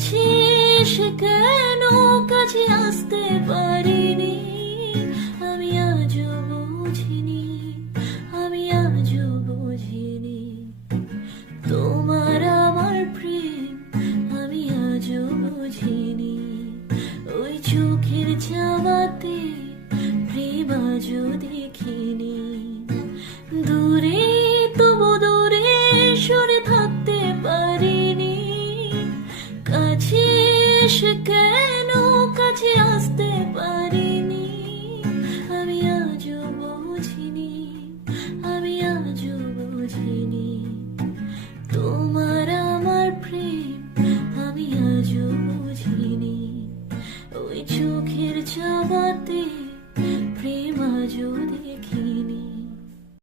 কাছে এসে কেন কাছে আসতে পারিনি, আমি আজও বুঝিনি, আমি আজও বুঝিনি তোমার আমার প্রেম, আমি আজও বুঝিনি। ওই চোখের চাওয়াতে প্রেম আজও দেখিনি। দূরে তবু দূরে সরে থাকতে পারিনি, কাছে এসে